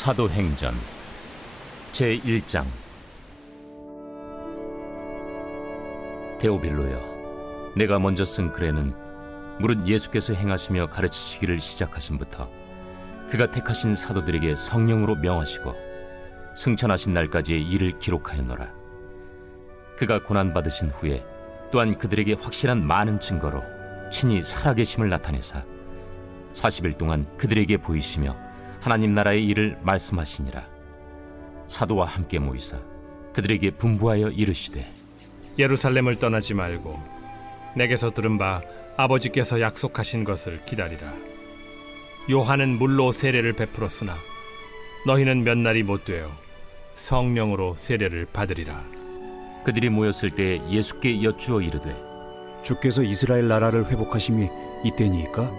사도행전 제1장. 데오빌로여, 내가 먼저 쓴 글에는 무릇 예수께서 행하시며 가르치시기를 시작하심부터 그가 택하신 사도들에게 성령으로 명하시고 승천하신 날까지의 일을 기록하였노라. 그가 고난받으신 후에 또한 그들에게 확실한 많은 증거로 친히 살아계심을 나타내사 40일 동안 그들에게 보이시며 하나님 나라의 일을 말씀하시니라. 사도와 함께 모이사 그들에게 분부하여 이르시되, 예루살렘을 떠나지 말고 내게서 들은 바 아버지께서 약속하신 것을 기다리라. 요한은 물로 세례를 베풀었으나 너희는 몇 날이 못 되어 성령으로 세례를 받으리라. 그들이 모였을 때 예수께 여쭈어 이르되, 주께서 이스라엘 나라를 회복하심이 이때니까?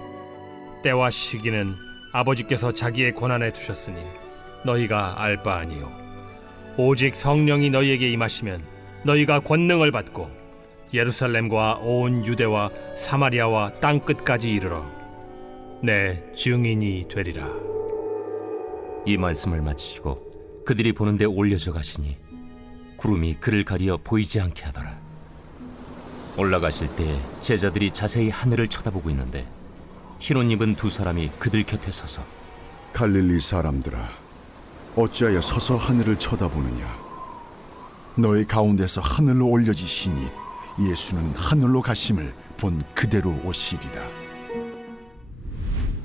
때와 시기는 아버지께서 자기의 권한에 두셨으니 너희가 알 바 아니요, 오직 성령이 너희에게 임하시면 너희가 권능을 받고 예루살렘과 온 유대와 사마리아와 땅끝까지 이르러 내 증인이 되리라. 이 말씀을 마치시고 그들이 보는 데 올려져 가시니 구름이 그를 가리어 보이지 않게 하더라. 올라가실 때 제자들이 자세히 하늘을 쳐다보고 있는데 흰 옷 입은 두 사람이 그들 곁에 서서, 갈릴리 사람들아, 어찌하여 서서 하늘을 쳐다보느냐? 너희 가운데서 하늘로 올려지시니 예수는 하늘로 가심을 본 그대로 오시리라.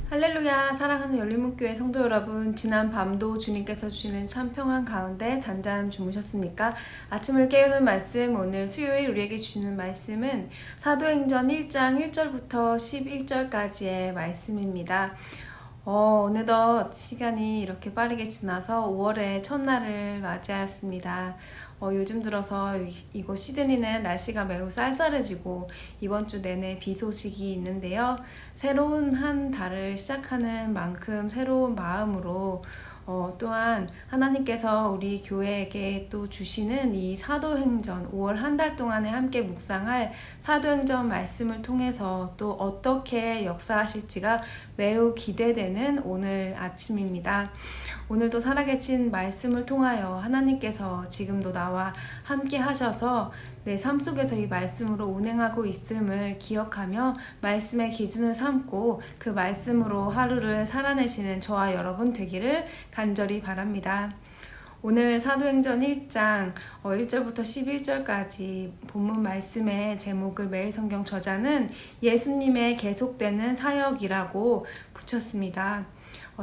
할렐루야. 사랑하는 열린문교회 성도 여러분, 지난 밤도 주님께서 주시는 참 평안 가운데 단잠 주무셨습니까? 아침을 깨우는 말씀, 오늘 수요일 우리에게 주시는 말씀은 사도행전 1장 1절부터 11절까지의 말씀입니다. 어느덧 시간이 이렇게 빠르게 지나서 5월의 첫날을 맞이하였습니다. 요즘 들어서 이곳 시드니는 날씨가 매우 쌀쌀해지고 이번 주 내내 비 소식이 있는데요. 새로운 한 달을 시작하는 만큼 새로운 마음으로 또한 하나님께서 우리 교회에게 또 주시는 이 사도행전 5월 한 달 동안에 함께 묵상할 사도행전 말씀을 통해서 또 어떻게 역사하실지가 매우 기대되는 오늘 아침입니다. 오늘도 살아계신 말씀을 통하여 하나님께서 지금도 나와 함께 하셔서 내 삶 속에서 이 말씀으로 운행하고 있음을 기억하며 말씀의 기준을 삼고 그 말씀으로 하루를 살아내시는 저와 여러분 되기를 간절히 바랍니다. 오늘 사도행전 1장 1절부터 11절까지 본문 말씀의 제목을 매일성경 저자는 예수님의 계속되는 사역이라고 붙였습니다.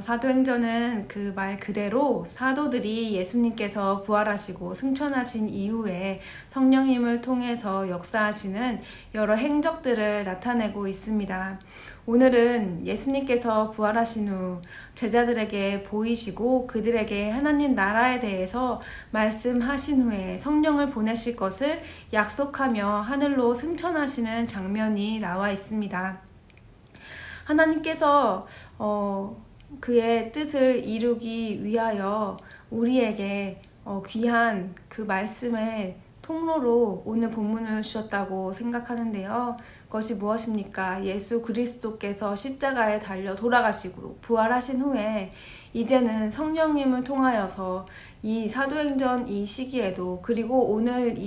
사도행전은 그 말 그대로 사도들이 예수님께서 부활하시고 승천하신 이후에 성령님을 통해서 역사하시는 여러 행적들을 나타내고 있습니다. 오늘은 예수님께서 부활하신 후 제자들에게 보이시고 그들에게 하나님 나라에 대해서 말씀하신 후에 성령을 보내실 것을 약속하며 하늘로 승천하시는 장면이 나와 있습니다. 하나님께서 그의 뜻을 이루기 위하여 우리에게 귀한 그 말씀의 통로로 오늘 본문을 주셨다고 생각하는데요. 그것이 무엇입니까? 예수 그리스도께서 십자가에 달려 돌아가시고 부활하신 후에 이제는 성령님을 통하여서 이 사도행전 이 시기에도, 그리고 오늘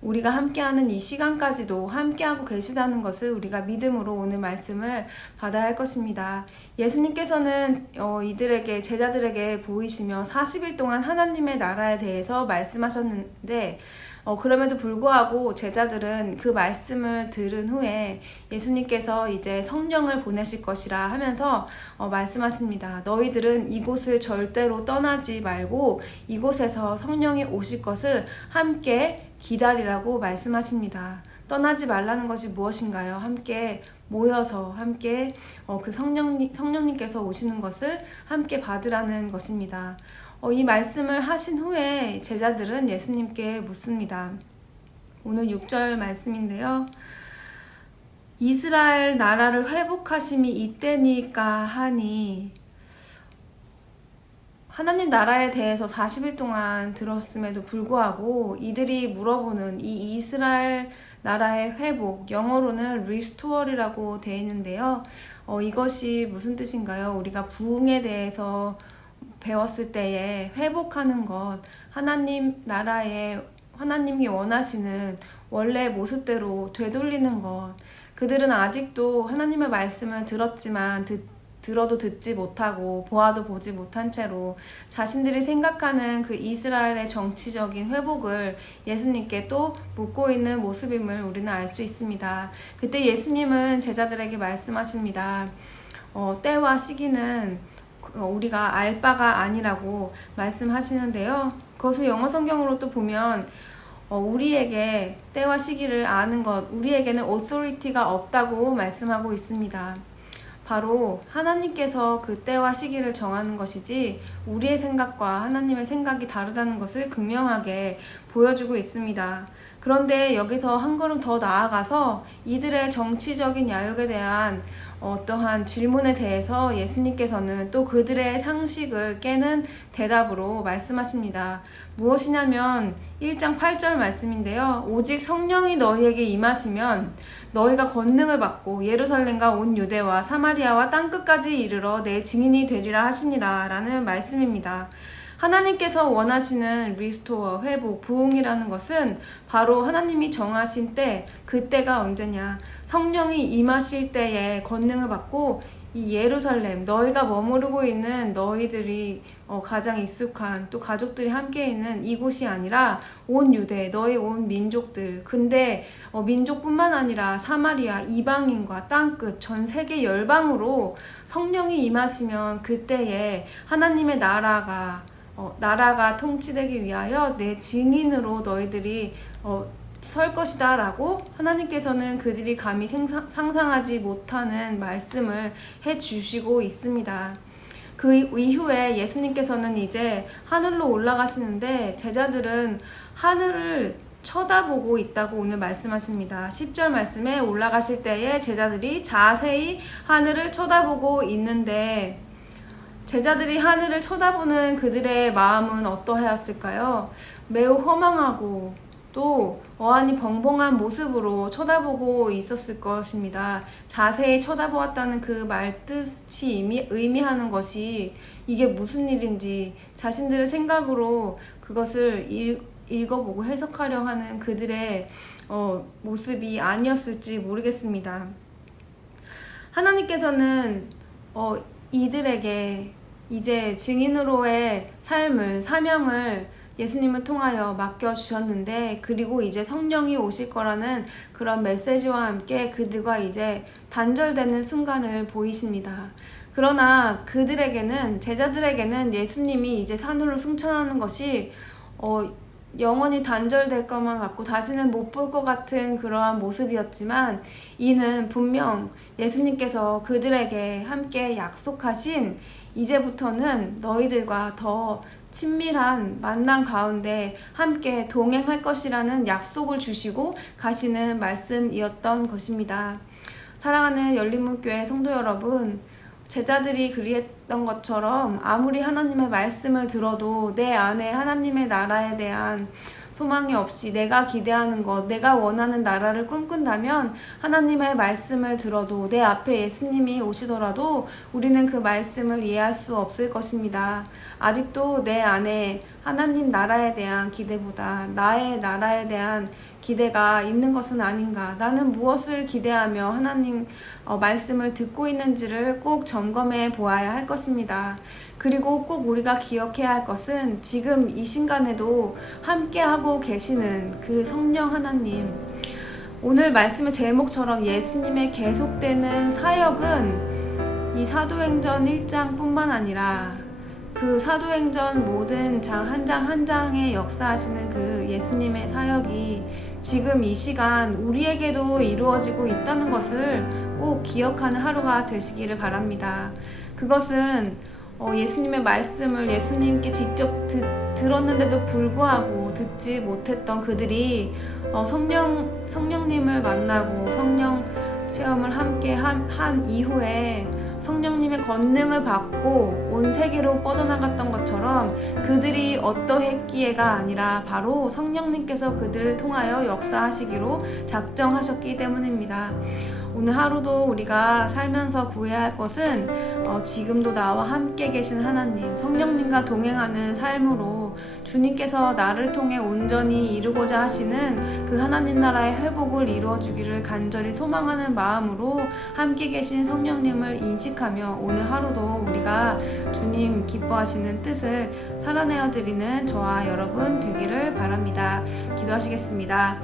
우리가 함께하는 이 시간까지도 함께하고 계시다는 것을 우리가 믿음으로 오늘 말씀을 받아야 할 것입니다. 예수님께서는 이들에게, 제자들에게 보이시며 40일 동안 하나님의 나라에 대해서 말씀하셨는데 그럼에도 불구하고 제자들은 그 말씀을 들은 후에 예수님께서 이제 성령을 보내실 것이라 하면서 말씀하십니다. 너희들은 이곳을 절대로 떠나지 말고 이곳에서 성령이 오실 것을 함께 기다리라고 말씀하십니다. 떠나지 말라는 것이 무엇인가요? 함께 모여서 함께 그 성령님께서 오시는 것을 함께 받으라는 것입니다. 이 말씀을 하신 후에 제자들은 예수님께 묻습니다. 오늘 6절 말씀인데요. 이스라엘 나라를 회복하심이 이때니까 하니, 하나님 나라에 대해서 40일 동안 들었음에도 불구하고 이들이 물어보는 이 이스라엘 나라의 회복, 영어로는 restore이라고 되어 있는데요. 이것이 무슨 뜻인가요? 우리가 부흥에 대해서 배웠을 때에 회복하는 것, 하나님 나라에 하나님이 원하시는 원래 모습대로 되돌리는 것, 그들은 아직도 하나님의 말씀을 들었지만 들어도 듣지 못하고 보아도 보지 못한 채로 자신들이 생각하는 그 이스라엘의 정치적인 회복을 예수님께 또 묻고 있는 모습임을 우리는 알 수 있습니다. 그때 예수님은 제자들에게 말씀하십니다. 때와 시기는 우리가 알 바가 아니라고 말씀하시는데요. 그것을 영어 성경으로 또 보면 우리에게 때와 시기를 아는 것, 우리에게는 authority가 없다고 말씀하고 있습니다. 바로 하나님께서 그 때와 시기를 정하는 것이지 우리의 생각과 하나님의 생각이 다르다는 것을 극명하게 보여주고 있습니다. 그런데 여기서 한 걸음 더 나아가서 이들의 정치적인 야욕에 대한 어떠한 질문에 대해서 예수님께서는 또 그들의 상식을 깨는 대답으로 말씀하십니다. 무엇이냐면 1장 8절 말씀인데요. 오직 성령이 너희에게 임하시면 너희가 권능을 받고 예루살렘과 온 유대와 사마리아와 땅끝까지 이르러 내 증인이 되리라 하시니라 라는 말씀입니다. 하나님께서 원하시는 리스토어, 회복, 부흥이라는 것은 바로 하나님이 정하신 때, 그때가 언제냐. 성령이 임하실 때에 권능을 받고 이 예루살렘, 너희가 머무르고 있는 너희들이 가장 익숙한 또 가족들이 함께 있는 이곳이 아니라 온 유대, 너희 온 민족들. 근데 민족뿐만 아니라 사마리아, 이방인과 땅끝, 전 세계 열방으로 성령이 임하시면 그때에 하나님의 나라가 통치되기 위하여 내 증인으로 너희들이 설 것이다 라고 하나님께서는 그들이 감히 상상하지 못하는 말씀을 해주시고 있습니다. 그 이후에 예수님께서는 이제 하늘로 올라가시는데 제자들은 하늘을 쳐다보고 있다고 오늘 말씀하십니다. 10절 말씀에 올라가실 때에 제자들이 자세히 하늘을 쳐다보고 있는데 제자들이 하늘을 쳐다보는 그들의 마음은 어떠하였을까요? 매우 허망하고 또 어안이 벙벙한 모습으로 쳐다보고 있었을 것입니다. 자세히 쳐다보았다는 그 말뜻이 의미하는 것이 이게 무슨 일인지 자신들의 생각으로 그것을 읽어보고 해석하려 하는 그들의 모습이 아니었을지 모르겠습니다. 하나님께서는 이들에게 이제 증인으로의 삶을, 사명을 예수님을 통하여 맡겨주셨는데, 그리고 이제 성령이 오실 거라는 그런 메시지와 함께 그들과 이제 단절되는 순간을 보이십니다. 그러나 그들에게는, 제자들에게는 예수님이 이제 산으로 승천하는 것이 영원히 단절될 것만 같고 다시는 못 볼 것 같은 그러한 모습이었지만, 이는 분명 예수님께서 그들에게 함께 약속하신 이제부터는 너희들과 더 친밀한 만남 가운데 함께 동행할 것이라는 약속을 주시고 가시는 말씀이었던 것입니다. 사랑하는 열린문교회 성도 여러분, 제자들이 그리했던 것처럼 아무리 하나님의 말씀을 들어도 내 안에 하나님의 나라에 대한 소망이 없이 내가 기대하는 것, 내가 원하는 나라를 꿈꾼다면 하나님의 말씀을 들어도 내 앞에 예수님이 오시더라도 우리는 그 말씀을 이해할 수 없을 것입니다. 아직도 내 안에 하나님 나라에 대한 기대보다 나의 나라에 대한 기대가 있는 것은 아닌가, 나는 무엇을 기대하며 하나님 말씀을 듣고 있는지를 꼭 점검해 보아야 할 것입니다. 그리고 꼭 우리가 기억해야 할 것은 지금 이 순간에도 함께하고 계시는 그 성령 하나님, 오늘 말씀의 제목처럼 예수님의 계속되는 사역은 이 사도행전 1장 뿐만 아니라 그 사도행전 모든 장 한 장 한 장에 역사하시는 그 예수님의 사역이 지금 이 시간 우리에게도 이루어지고 있다는 것을 꼭 기억하는 하루가 되시기를 바랍니다. 그것은 예수님의 말씀을 예수님께 직접 들었는데도 불구하고 듣지 못했던 그들이 성령님을 만나고 성령 체험을 함께 한 이후에 성령님의 권능을 받고 온 세계로 뻗어나갔던 것처럼 그들이 어떠했기에가 아니라 바로 성령님께서 그들을 통하여 역사하시기로 작정하셨기 때문입니다. 오늘 하루도 우리가 살면서 구해야 할 것은 지금도 나와 함께 계신 하나님, 성령님과 동행하는 삶으로 주님께서 나를 통해 온전히 이루고자 하시는 그 하나님 나라의 회복을 이루어주기를 간절히 소망하는 마음으로 함께 계신 성령님을 인식하며 오늘 하루도 우리가 주님 기뻐하시는 뜻을 살아내어드리는 저와 여러분 되기를 바랍니다. 기도하시겠습니다.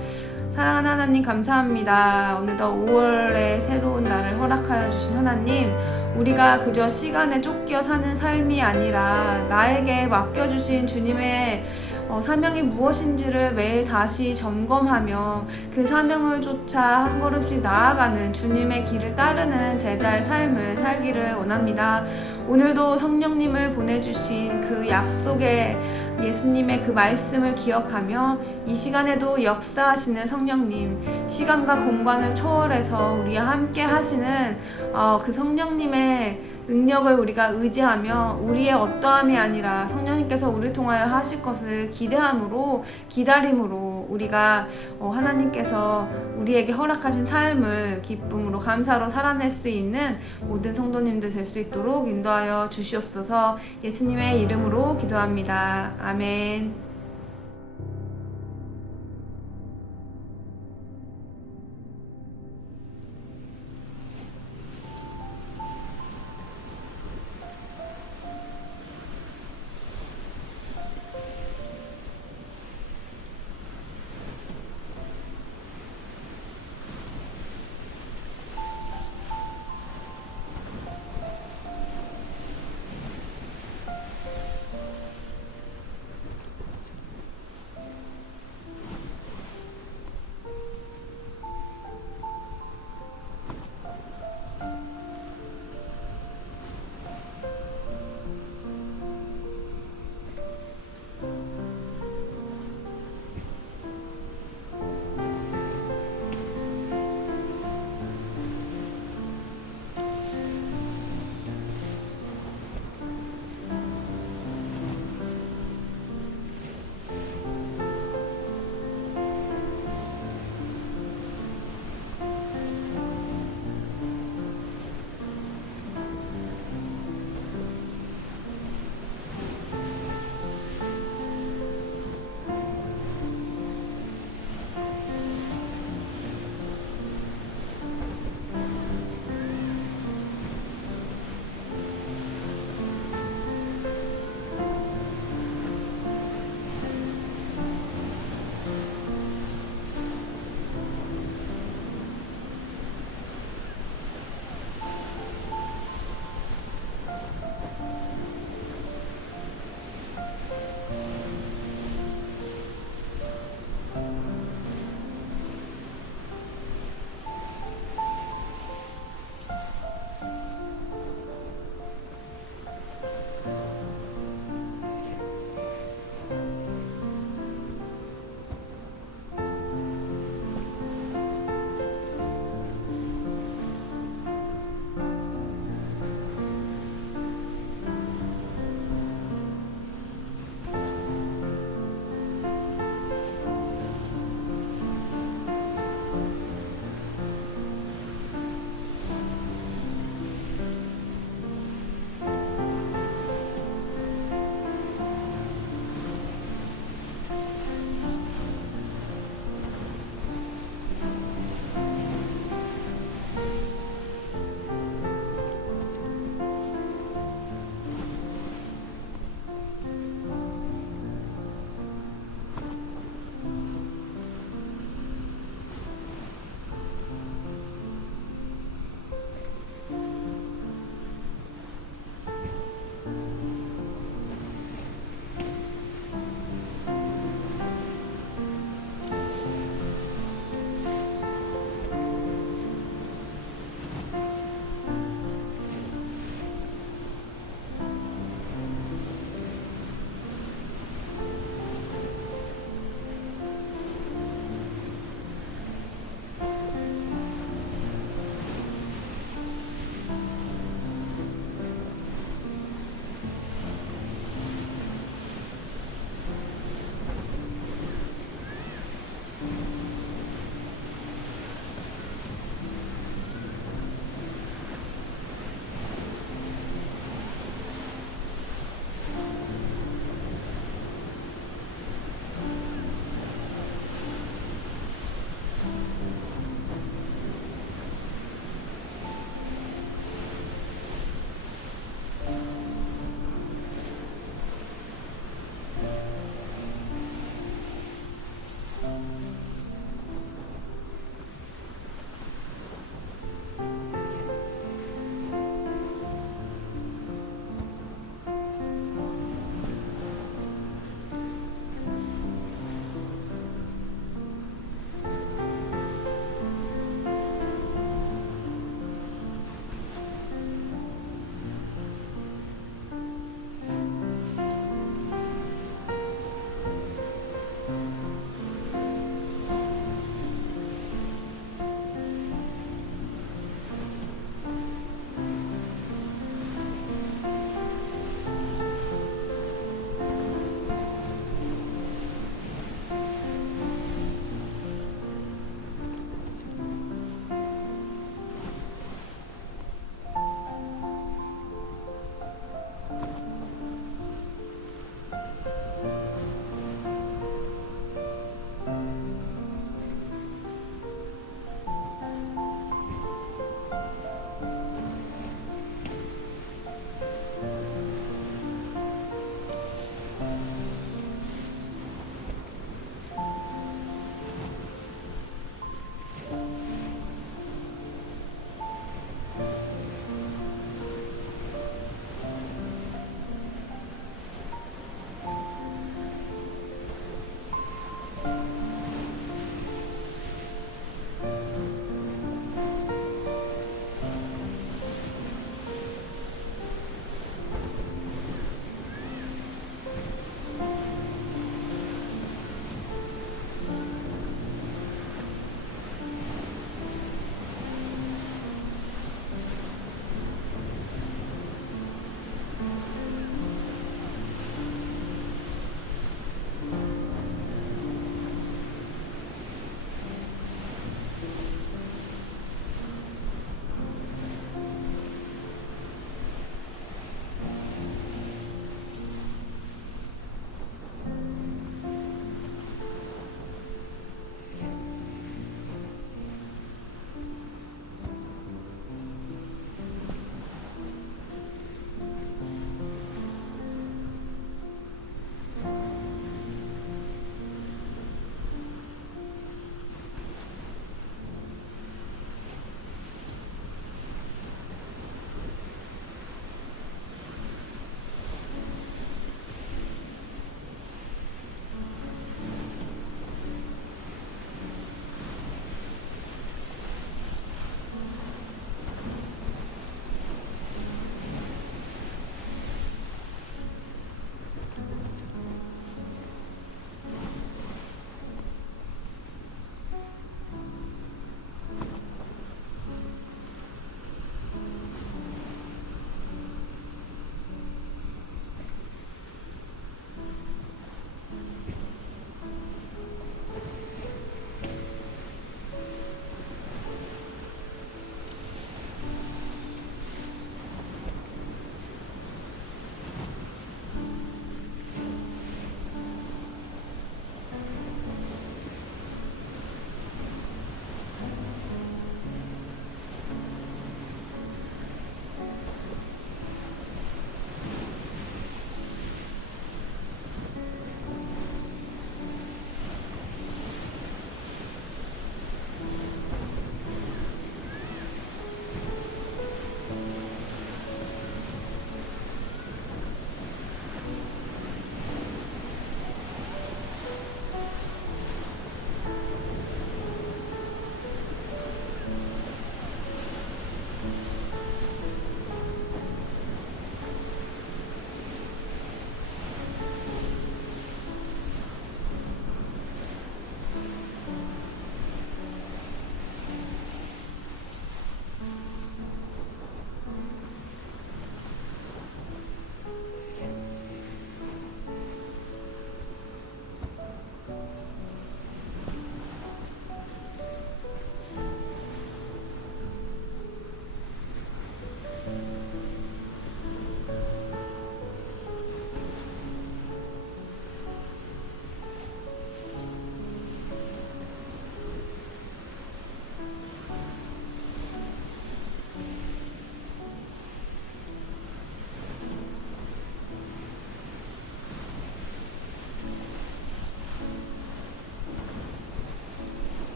사랑하는 하나님 감사합니다. 어느덧 5월의 새로운 날을 허락하여 주신 하나님, 우리가 그저 시간에 쫓겨 사는 삶이 아니라 나에게 맡겨주신 주님의 사명이 무엇인지를 매일 다시 점검하며 그 사명을 쫓아 한 걸음씩 나아가는 주님의 길을 따르는 제자의 삶을 살기를 원합니다. 오늘도 성령님을 보내주신 그 약속의 예수님의 그 말씀을 기억하며 이 시간에도 역사하시는 성령님, 시간과 공간을 초월해서 우리와 함께 하시는 그 성령님의 능력을 우리가 의지하며 우리의 어떠함이 아니라 성령님께서 우리를 통하여 하실 것을 기대함으로 기다림으로 우리가 하나님께서 우리에게 허락하신 삶을 기쁨으로 감사로 살아낼 수 있는 모든 성도님들 될 수 있도록 인도하여 주시옵소서. 예수님의 이름으로 기도합니다. 아멘.